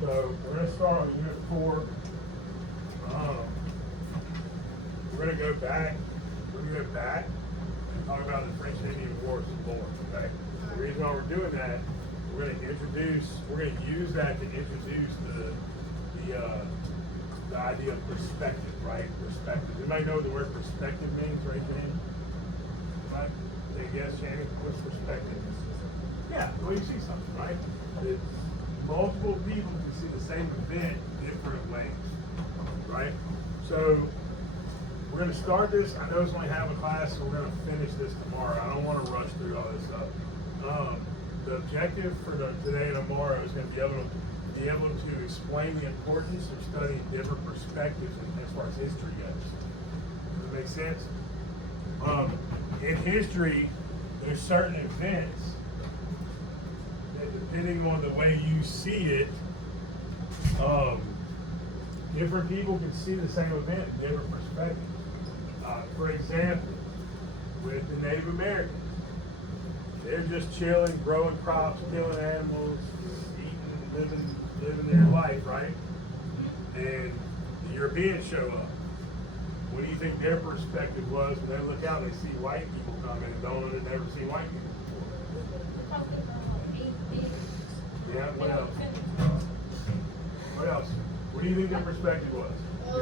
So we're going to start on Unit 4. We're going to go back. We're going to go back and talk about the French and Indian Wars some more. Okay. The reason why we're doing that, we're going to use that to introduce the idea of perspective, right? Perspective. Anybody know what the word perspective means, right, Shane? Right? Say yes, Shannon. What's perspective? Yeah, the way you see something, right? It's multiple people can see the same event different ways, right? So we're going to start this. I know it's only half a class, so we're going to finish this tomorrow. I don't want to rush through all this stuff. The objective for today and tomorrow is going to be able to explain the importance of studying different perspectives as far as history goes. Does that make sense? In history, there's certain events that, depending on the way you see it, different people can see the same event in different perspectives. For example, with the Native Americans, they're just chilling, growing crops, killing animals, eating, living their life, right? And the Europeans show up. What do you think their perspective was when they look out and they see white people come in and they've never seen white people before? Yeah, what else? What else? What do you think their perspective was?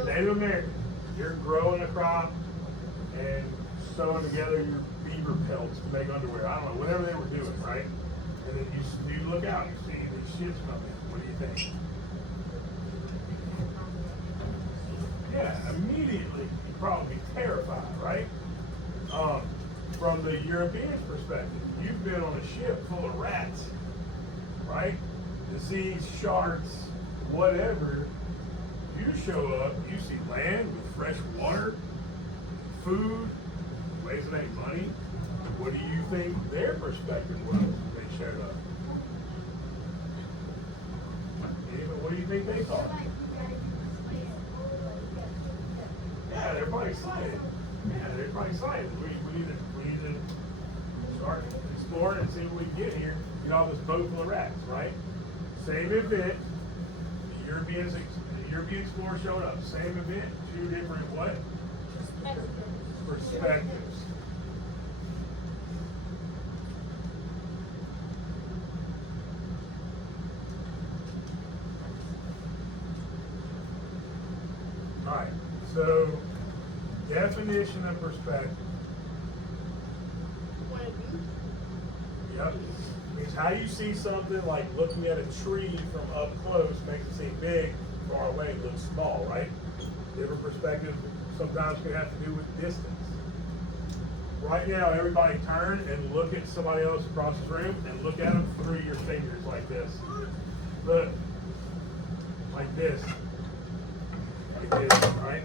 The Native Americans, you're growing a crop and sewing together your beaver pelts to make underwear. I don't know, whatever they were doing, right? And then you look out, you see these ships come in. What do you think? Yeah, immediately you'd probably be terrified, right? From the European perspective, you've been on a ship full of rats, right? Disease, sharks, whatever. You show up, you see land with fresh water, food, ways to make money. What do you think their perspective was when they showed up? What do you think they thought? Yeah, they're probably excited. Yeah, they're probably excited. We need to start exploring and see what we can get here. Get all this boat full of rats, right? Same event. The European explorers showed up. Same event, two different what? Perspectives. All right. So, definition of perspective. Yep. Means how you see something, like looking at a tree from up close makes it seem big, far away it looks small, right? Different perspective sometimes can have to do with distance. Right now, everybody turn and look at somebody else across the room and look at them through your fingers like this. Look. Like this. Like this, right?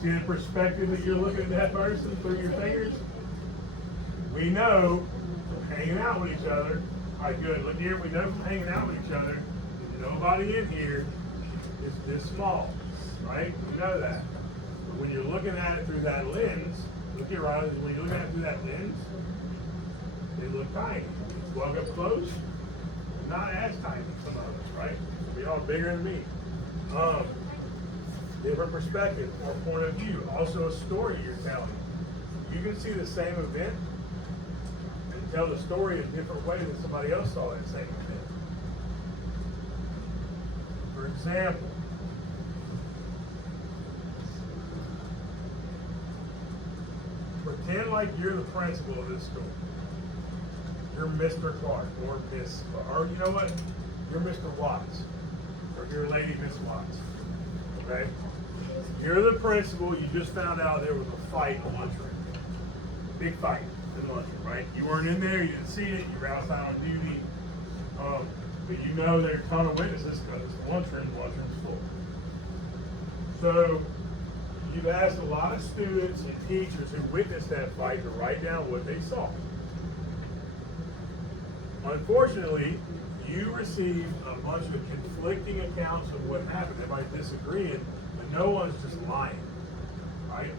See the perspective that you're looking at that person through your fingers? We know from hanging out with each other. All right, good. Look here. We know from hanging out with each other, nobody in here is this small, right? We know that. But when you're looking at it through that lens, look here, Riley. When you're looking at it through that lens, they look tiny. Walk up close, not as tiny as some of us, right? We all bigger than me. Different perspective or point of view. Also a story you're telling. You can see the same event and tell the story a different way than somebody else saw that same event. For example, pretend like you're the principal of this school. You're Mr. Clark or Miss, or you know what? You're Mr. Watts or you're Lady Miss Watts. Okay? You're the principal. You just found out there was a fight in the lunchroom. Big fight in the lunchroom, right? You weren't in there. You didn't see it. You were outside on duty. But you know there are a ton of witnesses because it's the lunchroom's full. So you've asked a lot of students and teachers who witnessed that fight to write down what they saw. Unfortunately, you received a bunch of conflicting accounts of what happened. Everybody disagreeing, but no one's just lying, right?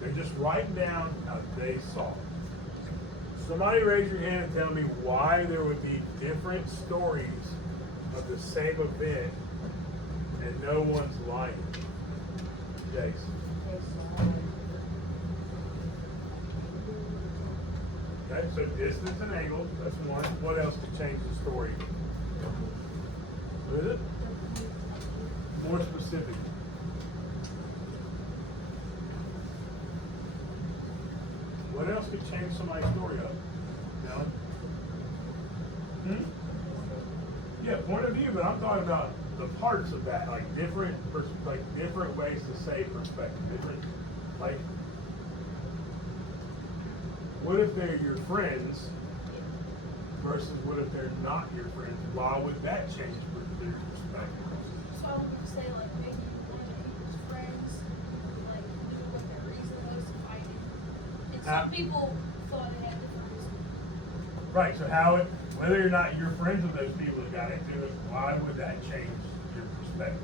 They're just writing down how they saw it. Somebody raise your hand and tell me why there would be different stories of the same event and no one's lying. Jace. Okay, so distance and angle, that's one. What else could change the story? What is it? More specific. What else could change somebody's story up? No? Yeah, point of view, but I'm talking about the parts of that, like different ways to say perspective. Different, like, what if they're your friends versus what if they're not your friends? Why would that change their perspective? So I would say, like, maybe one of people's friends, like, knew what their reason was to fighting. And some people thought they had different reasons. Right, so whether or not you're friends with those people that got into it, why would that change your perspective?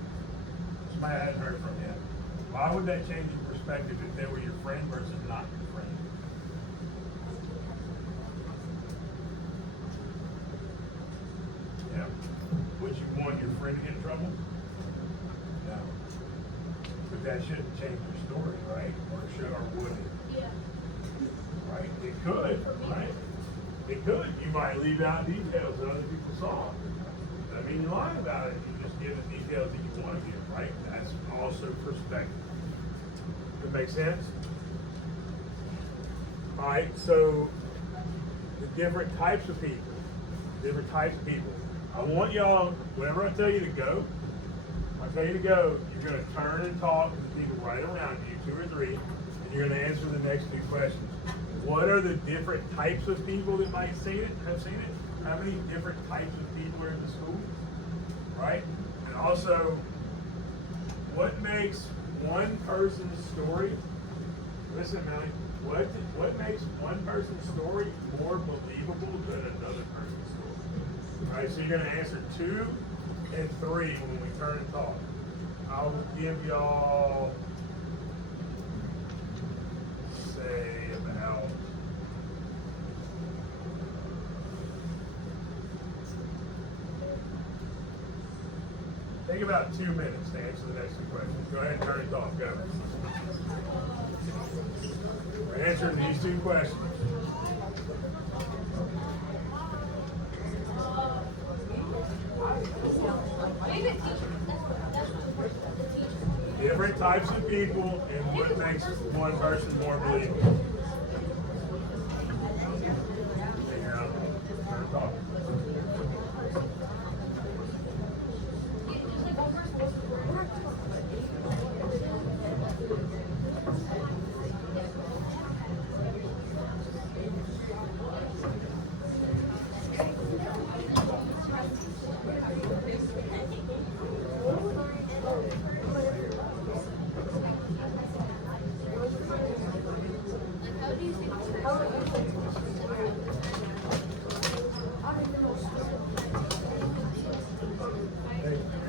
Somebody I hadn't heard from yet. Why would that change your perspective if they were your friend versus not your friend? Yeah. Would you want your friend to get in trouble? No. But that shouldn't change your story, right? Or would it? Yeah. Right? It could, right? It could. You might leave out details that other people saw. Doesn't mean you're lying about it. You just give the details that you want to give, right? That's also perspective. That make sense? All right, so the different types of people. Different types of people. I want y'all, whenever I tell you to go, you're going to turn and talk to the people right around you, 2 or 3, and you're going to answer the next 2 questions. What are the different types of people that might have seen it? How many different types of people are in the school? Right? And also, what makes one person's story, listen, Melanie, what makes one person's story more believable than another person's story? All right, so you're going to answer 2 and 3 when we turn and talk. I'll give y'all, say, about take about 2 minutes to answer the next 2 questions. Go ahead and turn it off. Go. We're answering these 2 questions. Different types of people and what makes one person more believable. Figure out. Turn it off.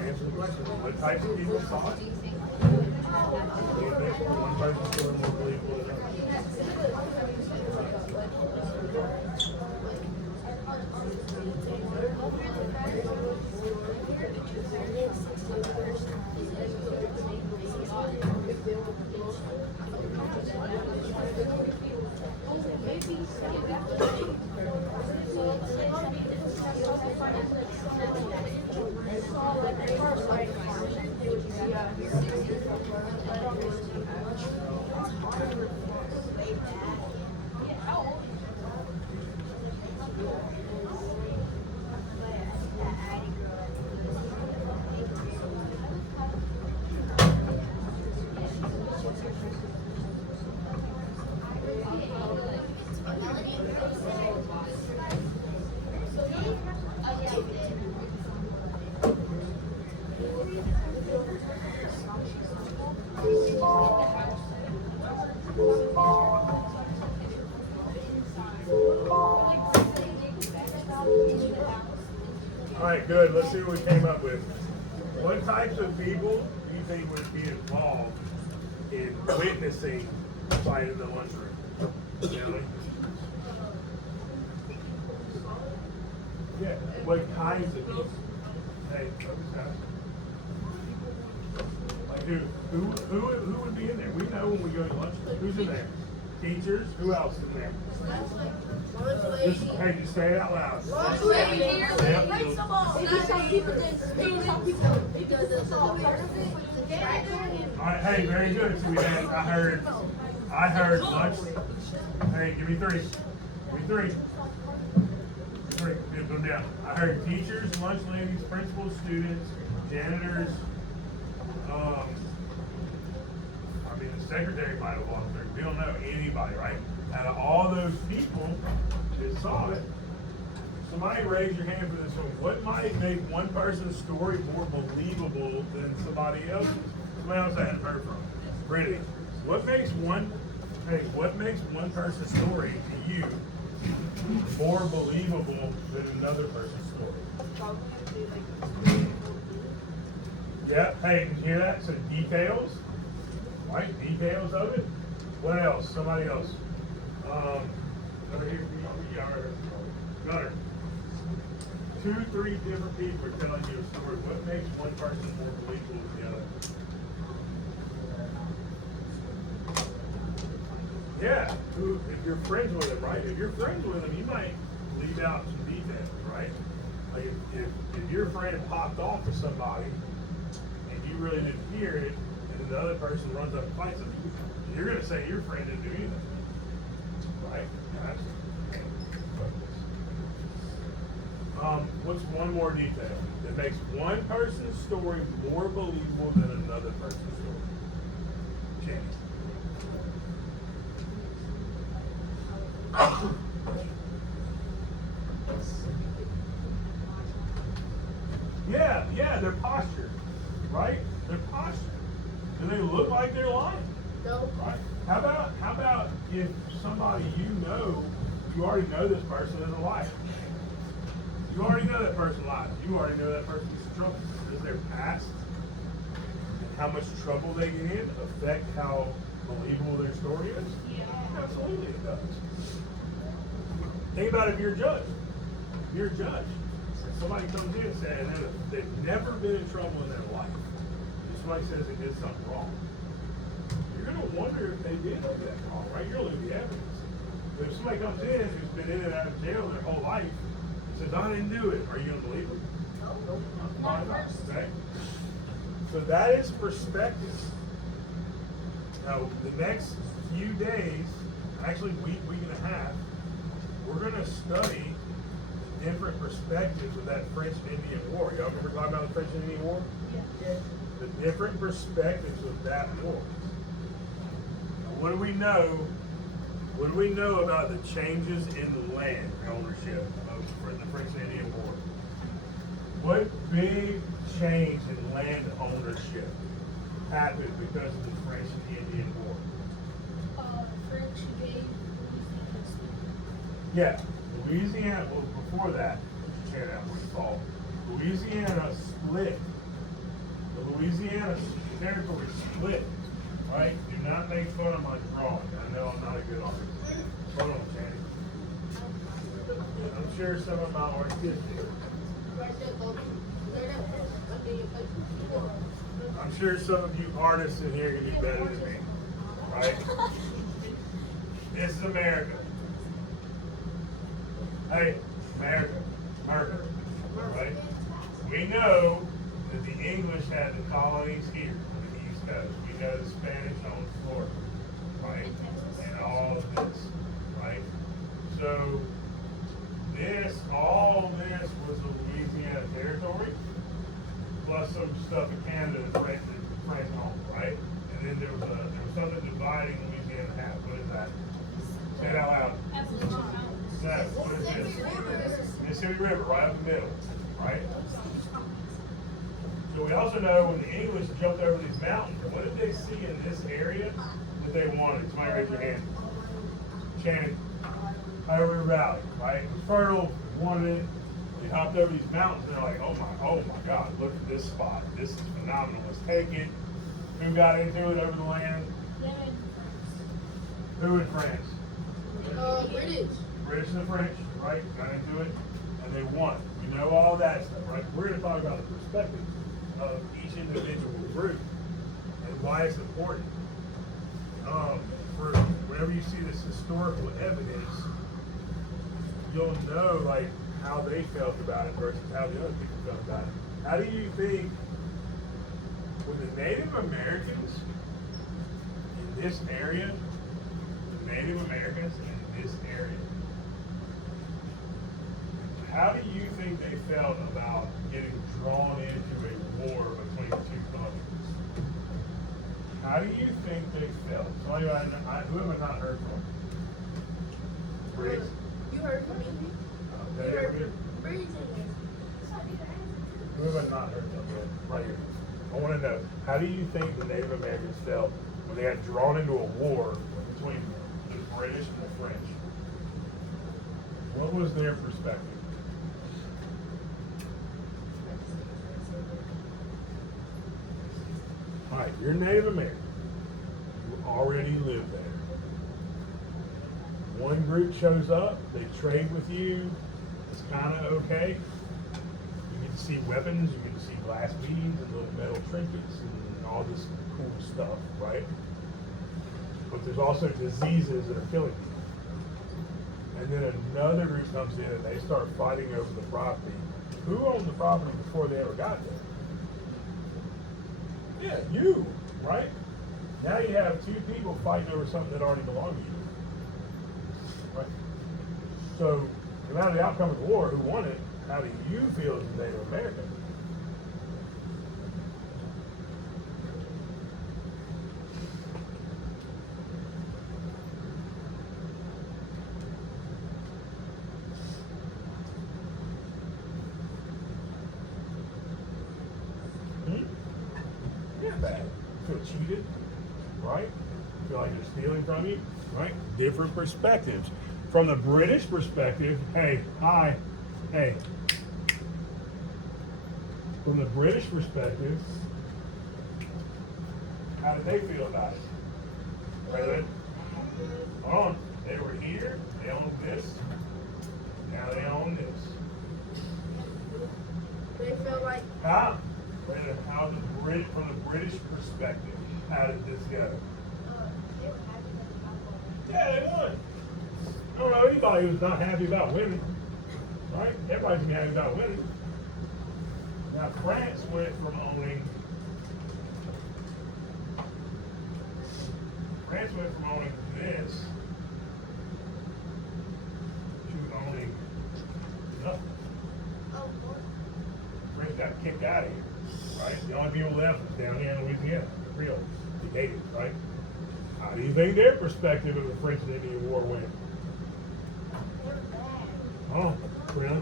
Answer the question. What types of people saw it? What makes one person's story more believable than others? All right, good. Let's see what we came up with. What types of people do you think would be involved in witnessing the fight in the lunchroom? Kelly? Yeah, what kinds of people? Hey, focus out. Like who would be in there? We know when we go to lunch. Who's in there? Teachers. Who else in there? Just, hey, just say it out loud. Yep. All right, hey, very good. So we had, I heard lunch. Hey, give me three. Give me three. Three. Good, go down. I heard teachers, lunch ladies, principals, students, janitors. I mean, the secretary might have walked through. We don't know anybody, right? Out of all those people that saw it, somebody raise your hand for this one. What might make one person's story more believable than somebody else's? Somebody else I hadn't heard from. Brittany, what makes one person's story to you more believable than another person's story? Yeah, hey, did you hear that? So details, right? Details of it. What else? Somebody else. Over here, Gunner. 2, 3 different people are telling you a story. What makes one person more believable than the other? Yeah, if you're friends with them, right? If you're friends with them, you might leave out some details, right? Like if your friend popped off with somebody and you really didn't hear it, and then the other person runs up and fights them, you're going to say your friend didn't do anything, right? What's one more detail that makes one person's story more believable than another person's story? Change. Yeah, their posture, right? Their posture. Do they look like they're lying? No. Right? How about if somebody you already know this person is a liar? You already know that person lies. You already know that person's in trouble. Does their past and how much trouble they get in affect how believable their story is? Yeah. Absolutely it does. Think about if you're a judge. If you're a judge, and somebody comes in and says they've never been in trouble in their life, and somebody says they did something wrong, you're going to wonder if they did do that wrong, right? You're looking at the evidence. But if somebody comes in who's been in and out of jail their whole life and says, I didn't do it, are you going to believe them? No. Not at all, okay? So that is perspective. Now, the next few days, actually week and a half, we're going to study the different perspectives of that French and Indian War. Y'all remember talking about the French and Indian War? Yeah. The different perspectives of that war. Now, what do we know? What do we know about the changes in land ownership of the French and Indian War? What big change in land ownership happened because of the French and Indian War? French gave Yeah, Louisiana, well, before that, check it out what it's called. Louisiana split. The Louisiana territory split, right? Do not make fun of my drawing. I know I'm not a good artist. Hold on, Channing. I'm sure some of my artistic. I'm sure some of you artists in here can do better than me, right? This is America. Hey, America, right? We know that the English had the colonies here on the East Coast. We know the Spanish owned Florida, right? And all of this, right? So all this was the Louisiana territory, plus some stuff in Canada that France owned, right? And then there was something dividing Louisiana in half. What is that? Say it out loud. What is this? Mississippi River, right up the middle, right? So we also know when the English jumped over these mountains, what did they see in this area that they wanted? Somebody raise your hand. Shannon, Ohio River Valley, right? It was fertile, wanted it. They hopped over these mountains and they're like, oh my God, look at this spot. This is phenomenal. Let's take it. Who got into it over the land? Who in France? British. British and the French, right? Got into it. And they want. We know all that stuff, right? We're gonna talk about the perspective of each individual group and why it's important. For whenever you see this historical evidence, you'll know like how they felt about it versus how the other people felt about it. How do you think when the Native Americans in this area, the Native Americans in this area, how do you think they felt about getting drawn into a war between the two countries? How do you think they felt? Somebody who have I not heard from? Briggs? You heard from me. Okay, You heard here. from Breeze and Who have I not heard from yet? Right here. I want to know, how do you think the Native Americans felt when they got drawn into a war between the British and the French? What was their perspective? All right, you're Native American. You already live there. One group shows up, they trade with you, it's kind of okay. You get to see weapons, you get to see glass beads and little metal trinkets and all this cool stuff, right? But there's also diseases that are killing you. And then another group comes in and they start fighting over the property. Who owned the property before they ever got there? Yeah, you, right? Now you have two people fighting over something that already belonged to you. Right? So, no matter the outcome of the war, who won it, how do you feel as a Native American? Yeah, bad. Feel cheated, right? Feel like they're stealing from you, right? Different perspectives. From the British perspective, hey, hi, hey. From the British perspective, how did they feel about it? Right, hold on. They were here, they owned this, now they own this. they felt like How? How the Brit from the British perspective, how did this go? they were happy that the outlaw won. Yeah, they won. I don't know anybody who's not happy about winning, right? Everybody's gonna be happy about winning. Now France went from owning this to owning nothing. Oh, boy. French got kicked out of here, right? The only people left was down here in Louisiana, the Creole, the Acadians, right? How do you think their perspective of the French and Indian War went? They were bad. Oh, really?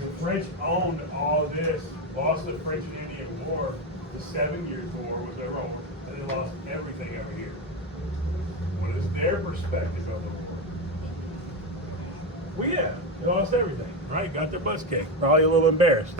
The French owned all this, lost the French and Indian War. The 7 Years' War was over, and they lost everything over here. What is their perspective of the war? Well, yeah, they lost everything, right? Got their butts kicked. Probably a little embarrassed.